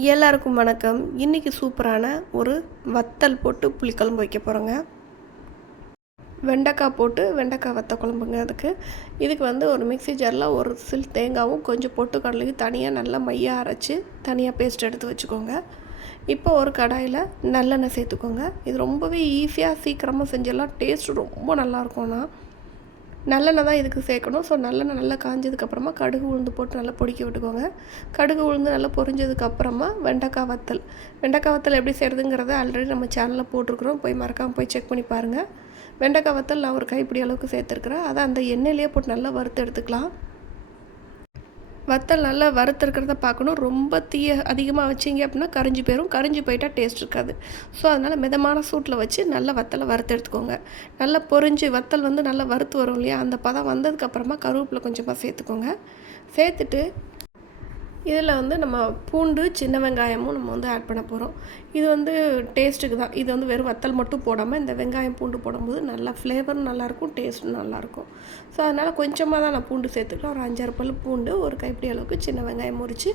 எல்லாருக்கும் வணக்கம். இன்றைக்கி சூப்பரான ஒரு வத்தல் போட்டு புளிக்குழம்பு வைக்க போகிறோங்க வெண்டைக்காய் போட்டு வெண்டைக்காய் வத்த குழம்புங்க அதுக்கு. இதுக்கு வந்து ஒரு மிக்ஸி ஜாரில் ஒரு சில் தேங்காவும் கொஞ்சம் பொட்டுக்கடலையும் தனியாக நல்லா மையாக அரைச்சி தனியாக பேஸ்ட் எடுத்து வச்சுக்கோங்க. இப்போ ஒரு கடாயில் நல்லெண்ணெய் சேர்த்துக்கோங்க. இது ரொம்பவே ஈஸியாக சீக்கிரமாக செஞ்சிடலாம். டேஸ்ட் ரொம்ப நல்லாயிருக்கும்ண்ணா நல்லெண்ணெய் தான் இதுக்கு சேர்க்கணும். ஸோ நல்லெண்ணெய் நல்லா காஞ்சதுக்கப்புறமா கடுகு உளுந்து போட்டு நல்லா பொடிக்க விட்டுக்கோங்க. கடுகு உளுந்து நல்லா பொரிஞ்சதுக்கப்புறமா வெண்டைக்காய் வத்தல். வெண்டைக்காய் வத்தல் எப்படி செய்கிறதுங்கிறத ஆல்ரெடி நம்ம சேனலில் போட்டிருக்குறோம். போய் மறக்காமல் போய் செக் பண்ணி பாருங்கள் வெண்டைக்காய் வத்தல் நான் ஒரு கைப்பிடி அளவுக்கு சேர்த்துருக்குறேன். அதை அந்த எண்ணெயிலே போட்டு நல்லா வறுத்து எடுத்துக்கலாம். வத்தல் நல்லா வறுத்துருக்கிறத பார்க்கணும். ரொம்ப தீய அதிகமாக வச்சிங்க அப்படின்னா கரிஞ்சு போயிடும் கரிஞ்சு போயிட்டால் டேஸ்ட் இருக்காது. ஸோ அதனால் மிதமான சூட்டில் வச்சு நல்லா வத்தலை வறுத்து எடுத்துக்கோங்க. நல்லா பொறிஞ்சு வத்தல் வந்து நல்லா வறுத்து வரும் இல்லையா? அந்த பதம் வந்ததுக்கப்புறமா கருவேப்பிலை கொஞ்சமாக சேர்த்துக்கோங்க. சேர்த்துட்டு இதில் வந்து நம்ம பூண்டு சின்ன வெங்காயமும் நம்ம வந்து ஆட் பண்ண போகிறோம் இது வந்து டேஸ்ட்டுக்கு தான். இது வந்து வெறும் வத்தல் மட்டும் போடாமல் இந்த வெங்காயம் பூண்டு போடும்போது நல்லா ஃப்ளேவரும் நல்லாயிருக்கும் டேஸ்ட்டும் நல்லாயிருக்கும். ஸோ அதனால் கொஞ்சமாக தான் நான் பூண்டு சேர்த்துக்கலாம். ஒரு அஞ்சாறு பல் பூண்டு ஒரு கைப்பிடி அளவுக்கு சின்ன வெங்காயம் முறித்து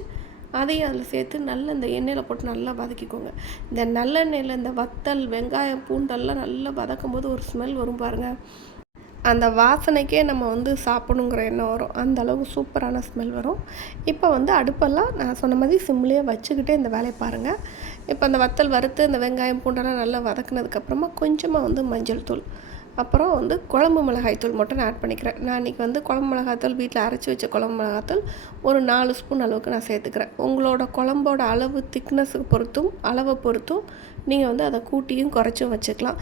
அதையும் அதில் சேர்த்து நல்லா இந்த எண்ணெயில் போட்டு நல்லா வதக்கிக்கோங்க. இந்த நல்லெண்ணெயில் இந்த வத்தல் வெங்காயம் பூண்டெல்லாம் நல்லா வதக்கும் போது ஒரு ஸ்மெல் வரும் பாருங்கள் அந்த வாசனைக்கே நம்ம வந்து சாப்பிடணுங்கிற எண்ணம் வரும். அந்த அளவுக்கு சூப்பரான ஸ்மெல் வரும். இப்போ வந்து அடுப்பெல்லாம் நான் சொன்ன மாதிரி சிம்லேயே வச்சுக்கிட்டே இந்த வேலையை பாருங்கள் இப்போ அந்த வத்தல் வறுத்து இந்த வெங்காயம் பூண்டெல்லாம் நல்லா வதக்குனதுக்கப்புறமா கொஞ்சமாக வந்து மஞ்சள் தூள். அப்புறம் வந்து குழம்பு மிளகாய் தூள் மட்டும் நான் ஆட் பண்ணிக்கிறேன். நான் இன்றைக்கி வந்து குழம்பு மிளகாத்தூள் வீட்டில் அரைச்சி வச்ச குழம்பு மிளகாத்தூள் ஒரு நாலு ஸ்பூன் அளவுக்கு நான் சேர்த்துக்கிறேன். உங்களோட குழம்போட அளவு திக்னஸுக்கு பொறுத்தும் அளவை பொறுத்தும் நீங்கள் வந்து அதை கூட்டியும் குறைச்சும் வச்சுக்கலாம்.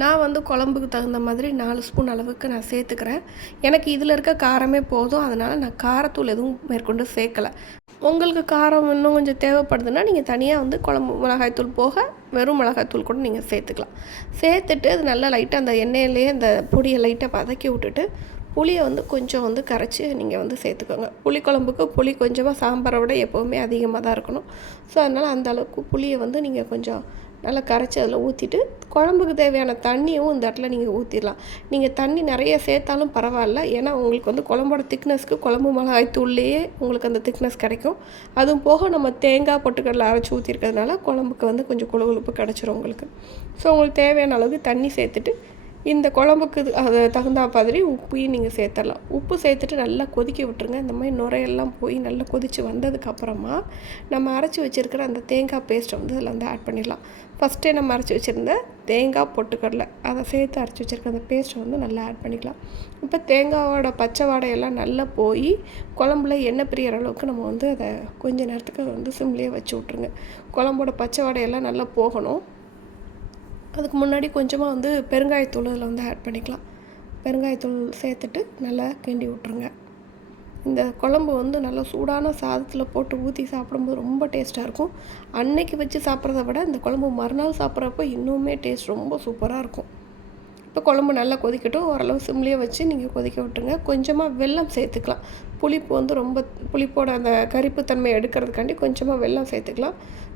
நான் வந்து குழம்புக்கு தகுந்த மாதிரி நாலு ஸ்பூன் அளவுக்கு நான் சேர்த்துக்கிறேன். எனக்கு இதில் இருக்க காரமே போதும் அதனால் நான் காரத்தூள் எதுவும் மேற்கொண்டு சேர்க்கலை. உங்களுக்கு காரம் இன்னும் கொஞ்சம் தேவைப்படுதுன்னா நீங்கள் தனியாக வந்து குழம்பு மிளகாய்த்தூள் போக வெறும் மிளகாய்த்தூள் கூட நீங்கள் சேர்த்துக்கலாம். சேர்த்துட்டு அது நல்லா லைட்டாக அந்த எண்ணெயிலேயே அந்த பொடியை லைட்டாக பதக்கி விட்டுட்டு புளியை வந்து கொஞ்சம் வந்து கரைச்சி நீங்கள் வந்து சேர்த்துக்கோங்க. புளி குழம்புக்கு புளி கொஞ்சமாக சாம்பாரை விட எப்போவுமே அதிகமாக தான் இருக்கணும். ஸோ அதனால் அந்த அளவுக்கு புளியை வந்து நீங்கள் கொஞ்சம் நல்லா கரைச்சி அதில் ஊற்றிட்டு குழம்புக்கு தேவையான தண்ணியும் இந்த இடத்துல நீங்கள் ஊற்றிடலாம் நீங்கள் தண்ணி நிறைய சேர்த்தாலும் பரவாயில்ல. ஏன்னா உங்களுக்கு வந்து குழம்போட திக்னஸ்க்கு குழம்பு மிளகாய் தூள்லேயே உங்களுக்கு அந்த திக்னஸ் கிடைக்கும். அதுவும் போக நம்ம தேங்காய் பொட்டுக்கடலை அரைச்சி ஊற்றிருக்கிறதுனால குழம்புக்கு வந்து கொஞ்சம் குழுகுழுப்பு கிடச்சிரும் உங்களுக்கு. ஸோ உங்களுக்கு தேவையான அளவுக்கு தண்ணி சேர்த்துட்டு இந்த குழம்புக்கு அது தகுந்த மாதிரி உப்பையும் நீங்கள் சேர்த்துடலாம். உப்பு சேர்த்துட்டு நல்லா கொதிக்க விட்டுருங்க. இந்த மாதிரி நுரையெல்லாம் போய் நல்லா கொதித்து வந்ததுக்கப்புறமா நம்ம அரைச்சி வச்சுருக்கிற அந்த தேங்காய் பேஸ்ட்டை வந்து அதில் வந்து ஆட் பண்ணிடலாம். ஃபஸ்ட்டே நம்ம அரைச்சி வச்சுருந்த தேங்காய் பொட்டுக்கடலை அதை சேர்த்து அரைச்சி வச்சுருக்க அந்த பேஸ்ட்டை வந்து நல்லா ஆட் பண்ணிக்கலாம். இப்போ தேங்காயோட பச்சை வாடையெல்லாம் நல்லா போய் குழம்புல எண்ணெய் பிரியற அளவுக்கு நம்ம வந்து அதை கொஞ்ச நேரத்துக்கு வந்து சிம்லேயே வச்சு விட்ருங்க குழம்போட பச்சை வாடையெல்லாம் நல்லா போகணும். அதுக்கு முன்னாடி கொஞ்சமாக வந்து பெருங்காயத்தூள் இதில் வந்து ஆட் பண்ணிக்கலாம். பெருங்காயத்தூள் சேர்த்துட்டு நல்லா கிண்டி விட்ருங்க இந்த குழம்பு வந்து நல்லா சூடான சாதத்தில் போட்டு ஊற்றி சாப்பிடும்போது ரொம்ப டேஸ்ட்டாக இருக்கும். அன்னைக்கு வச்சு சாப்பிட்றத விட இந்த குழம்பு மறுநாள் சாப்பிட்றப்ப இன்னுமே டேஸ்ட் ரொம்ப சூப்பராக இருக்கும். இப்போ குழம்பு நல்லா கொதிக்கட்டும். ஓரளவு சிம்லேயே வச்சு நீங்கள் கொதிக்க விட்டுருங்க. கொஞ்சமாக வெல்லம் சேர்த்துக்கலாம். புளிப்பு வந்து ரொம்ப புளிப்போட அந்த கரிப்புத்தன்மை எடுக்கிறதுக்காண்டி கொஞ்சமாக வெல்லம் சேர்த்துக்கலாம்.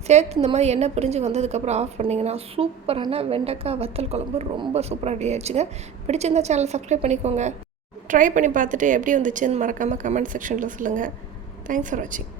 சேர்த்து இந்த மாதிரி எண்ணெய் பிரிஞ்சு வந்ததுக்கப்புறம் ஆஃப் பண்ணிங்கன்னா சூப்பரான வெண்டைக்காய் வத்தல் குழம்பு ரொம்ப சூப்பராக ரெடி ஆயிடுச்சுங்க. பிடிச்சிருந்தா சேனல் சப்ஸ்கிரைப் பண்ணிக்கோங்க. ட்ரை பண்ணி பார்த்துட்டு எப்படி வந்துச்சுன்னு மறக்காமல் கமெண்ட் செக்ஷனில் சொல்லுங்கள் தேங்க்ஸ் ஃபார் வாட்சிங்